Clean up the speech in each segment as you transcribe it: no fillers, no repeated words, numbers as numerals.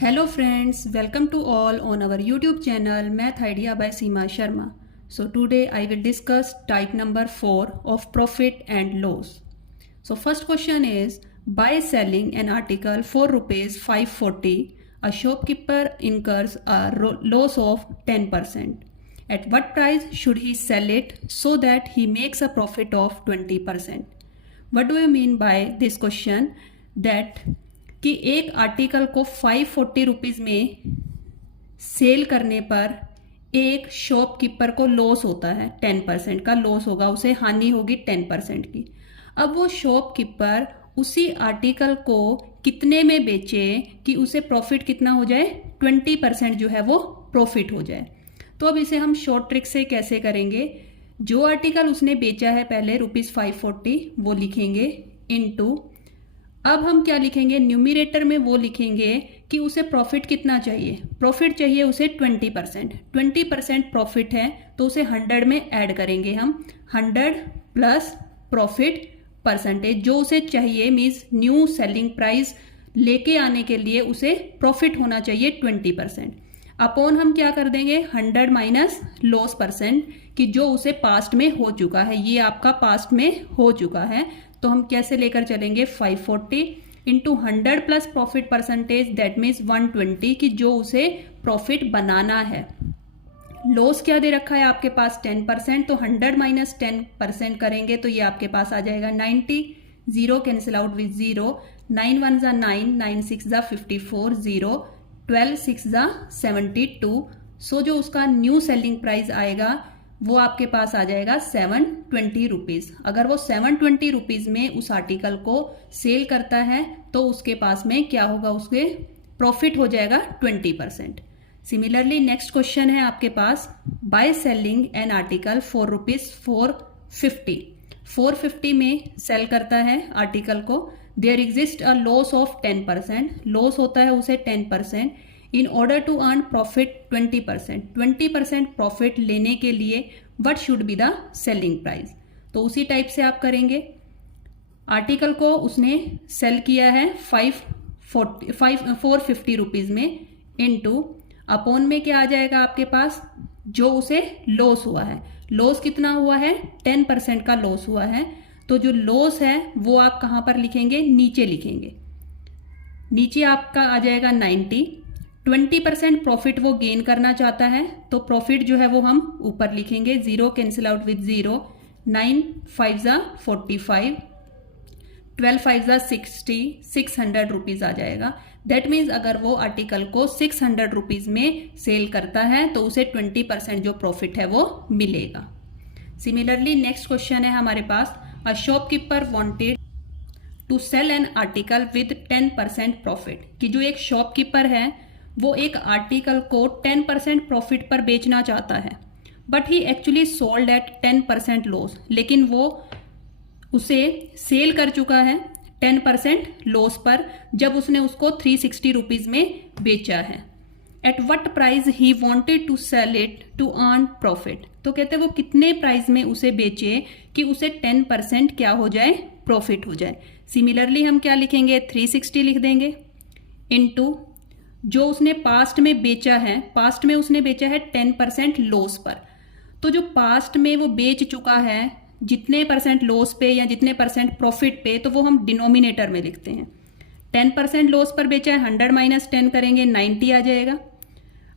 Hello friends, welcome to all on our YouTube channel Math Idea by Seema Sharma. So today I will discuss type number 4 of profit and loss. So first question is, by selling an article for rupees 540, a shopkeeper incurs a loss of 10%. At what price should he sell it so that he makes a profit of 20%? What do you mean by this question? That कि एक article को 540 rupees में cell करने पर एक shopkeeper को loss होता है, 10% का लॉस होगा, उसे हानि होगी 10% की। अब वो शॉपकीपर उसी आर्टिकल को कितने में बेचे कि उसे प्रॉफिट कितना हो जाए, 20% जो है वो प्रॉफिट हो जाए। तो अब इसे हम शॉर्ट ट्रिक से कैसे करेंगे, जो आर्टिकल उसने बेचा है पहले रुपीज़ 540 वो लिखेंगे इनटू, अब हम क्या लिखेंगे, न्यूमिरेटर में वो लिखेंगे कि उसे प्रॉफिट कितना चाहिए, प्रॉफिट चाहिए उसे 20% प्रॉफिट है तो उसे 100 में ऐड करेंगे हम, 100 प्लस प्रॉफिट परसेंटेज जो उसे चाहिए, मीन्स न्यू सेलिंग प्राइस लेके आने के लिए उसे प्रॉफिट होना चाहिए 20%। अपॉन हम क्या कर देंगे, 100 माइनस लॉस परसेंट कि जो उसे पास्ट में हो चुका है, ये आपका पास्ट में हो चुका है। तो हम कैसे लेकर चलेंगे, 540 into 100 plus profit percentage that means 120 कि जो उसे प्रॉफिट बनाना है। लॉस क्या दे रखा है आपके पास, 10%, तो 100 माइनस 10% करेंगे तो ये आपके पास आ जाएगा 90, 0 कैंसिल आउट विथ 0, 9 1 ज़ा 9, 9 6 ज़ा 54, 0, 12 6 ज़ा 72। सो जो उसका न्यू सेलिंग प्राइस आएगा वो आपके पास आ जाएगा 720 रुपीज़। अगर वो 720 रुपीज़ में उस आर्टिकल को सेल करता है तो उसके पास में क्या होगा, उसके प्रॉफिट हो जाएगा 20%। सिमिलरली नेक्स्ट क्वेश्चन है आपके पास, by selling an article for rupees 450 में सेल करता है आर्टिकल को, there exist a loss of 10%, loss होता है उसे 10%। In order to earn profit 20% profit लेने के लिए what should be the selling price. तो उसी टाइप से आप करेंगे, आर्टिकल को उसने सेल किया है 450 रुपीज़ में, इनटू अपॉन में क्या आ जाएगा आपके पास, जो उसे लॉस हुआ है, लॉस कितना हुआ है, 10% का लॉस हुआ है। तो जो लॉस है वो आप कहाँ पर लिखेंगे, नीचे लिखेंगे, नीचे आपका आ जाएगा 90, 20% प्रॉफिट वो गेन करना चाहता है तो प्रॉफिट जो है वो हम ऊपर लिखेंगे, 0 कैंसिल आउट विथ 0, 9 5 ज़ा 45, 12 5 ज़ा 60, 600 रुपीज़ आ जाएगा। दैट मीन्स अगर वो आर्टिकल को 600 रुपीज़ में सेल करता है तो उसे 20% जो प्रॉफिट है वो मिलेगा। सिमिलरली नेक्स्ट क्वेश्चन है हमारे पास, a shopkeeper wanted to sell an article with 10% profit, कि जो एक शॉपकीपर है वो एक आर्टिकल को 10% प्रॉफिट पर बेचना चाहता है, but he actually sold at 10% loss, लेकिन वो उसे सेल कर चुका है 10% लॉस पर जब उसने उसको 360 रुपीज़ में बेचा है। At what price he wanted to sell it to earn profit, तो कहते हैं वो कितने प्राइस में उसे बेचे कि उसे 10% क्या हो जाए, प्रॉफिट हो जाए। सिमिलरली हम क्या लिखेंगे, 360 लिख देंगे इनटू जो उसने पास्ट में बेचा है, पास्ट में उसने बेचा है 10% लॉस पर, तो जो पास्ट में वो बेच चुका है जितने परसेंट लॉस पे या जितने परसेंट प्रॉफिट पे, तो वो हम डिनोमिनेटर में लिखते हैं। 10% लॉस पर बेचा है, 100 माइनस 10 करेंगे, 90 आ जाएगा।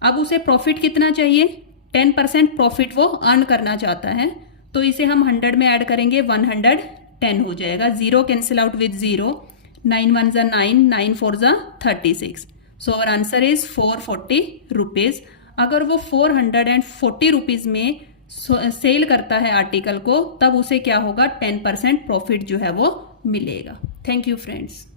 अब उसे प्रॉफिट कितना चाहिए, 10% प्रॉफिट वो अर्न करना चाहता है तो इसे हम 100 में ऐड करेंगे, 110 हो जाएगा, 0 कैंसिल आउट विथ 0, 9 1 ज़ा 9, 9 4 ज़ा 36। So our answer is 440 rupees. अगर वो 440 रुपीज़ में सेल करता है आर्टिकल को तब उसे क्या होगा, 10% प्रॉफिट जो है वो मिलेगा। Thank you friends.